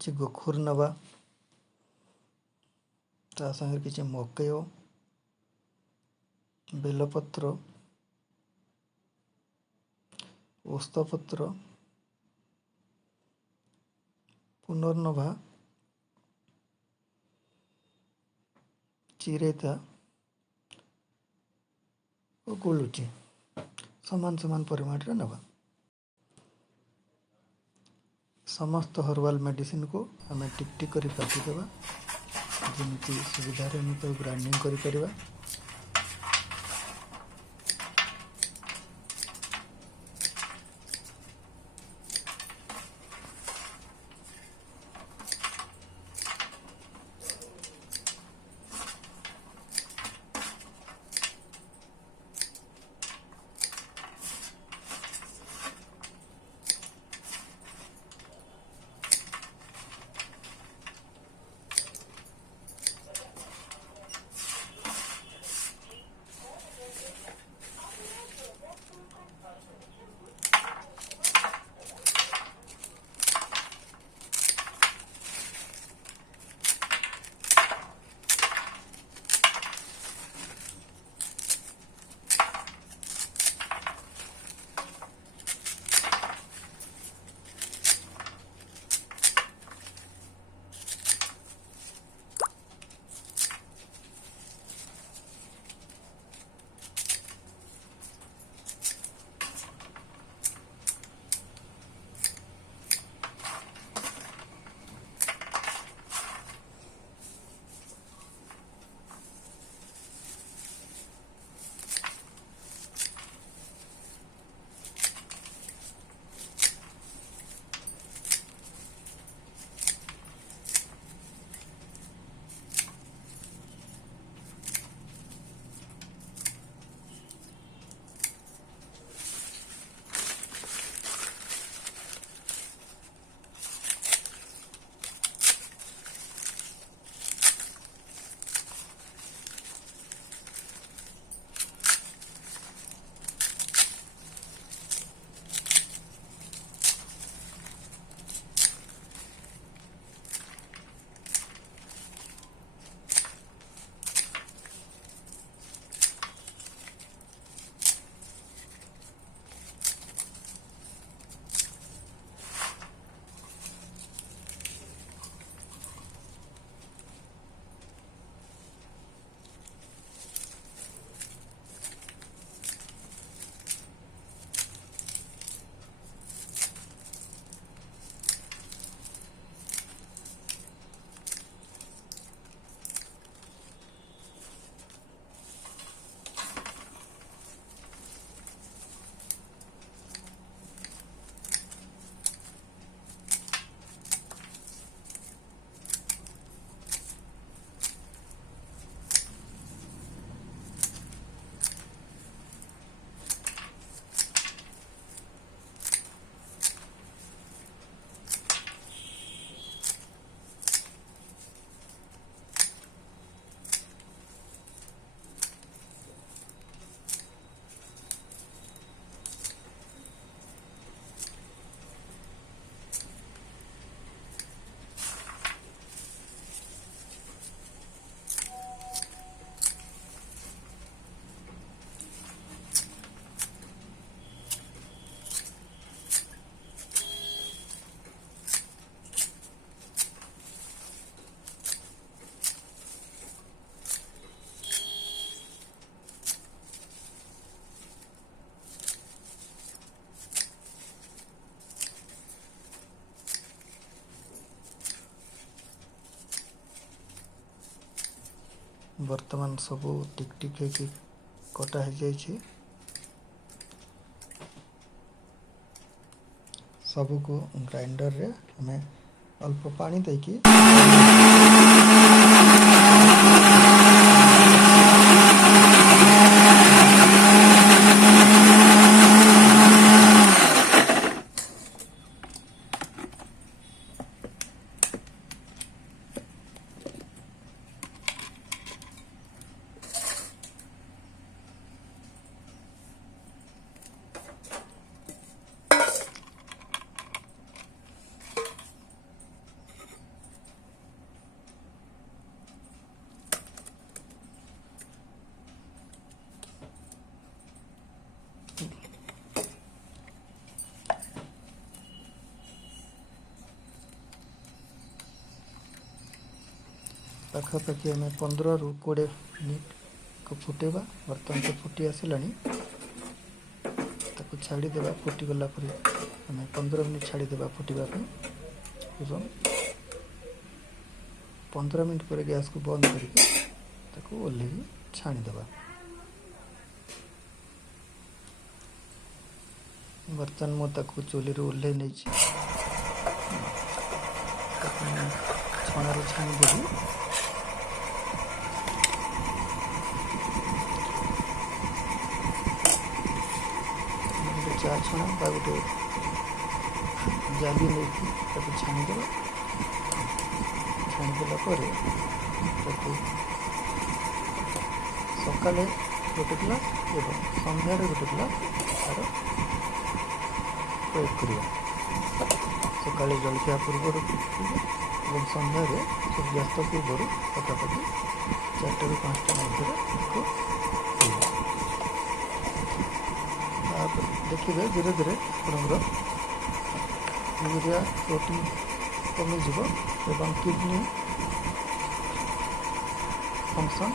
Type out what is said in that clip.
କିଛି ଗୋଖୁର ନେବା, ତା ସାଙ୍ଗରେ କିଛି ମକେଇ, ବେଲପତ୍ର, ଓସ୍ତପତ୍ର, ପୁନର୍ନଭା, ଚିରେତା ଓ ଗୁଳୁଚି ସମାନ ସମାନ ପରିମାଣରେ ନେବା। ସମସ୍ତ ହର୍ବାଲ୍ ମେଡ଼ିସିନ୍କୁ ଆମେ ଟିକ୍ ଟିକ୍ କରି କାଟିଦେବା, ଯେମିତି ସୁବିଧାରେ ଆମେ ତାକୁ ଗ୍ରାଇଣ୍ଡିଙ୍ଗ କରିପାରିବା। ବର୍ତ୍ତମାନ ସବୁ ଟିକ୍ ଟିକ୍ ହେଇକି କଟା ହେଇଯାଇଛି। ସବୁକୁ ଗ୍ରାଇଣ୍ଡରରେ ଆମେ ଅଳ୍ପ ପାଣି ଦେଇକି पाखापाखि आम 15 ରୁ 20 मिनिट को फुटेबा। बर्तमान तो फुटी आसलानी ताको छाड़ीदेवा। फुटीगला आम 15 मिनिट छाड़ीदेवा फुटापी एवं 15 मिनिट पर गैस को बंद करके ओल्हे छाणीदेवा। बर्तमान मुझे चूली ओल्हे नहीं छणारे छाणीदेवी। चा छणा गोटे जाली नहीं छाणीदेवा। छाणीदेला सका गोटे ग्लास एवं सन्धार गोटे ग्लास तार प्रयोग करवा। सका जलखिया पूर्व और सन्धार सूर्यास्त पूर्व पखापाखि 4 ରୁ 5टा मध्य देखिए धीरे धीरे आपंकर यूरिया प्रोटीन कमिज एवं किडनी फंक्शन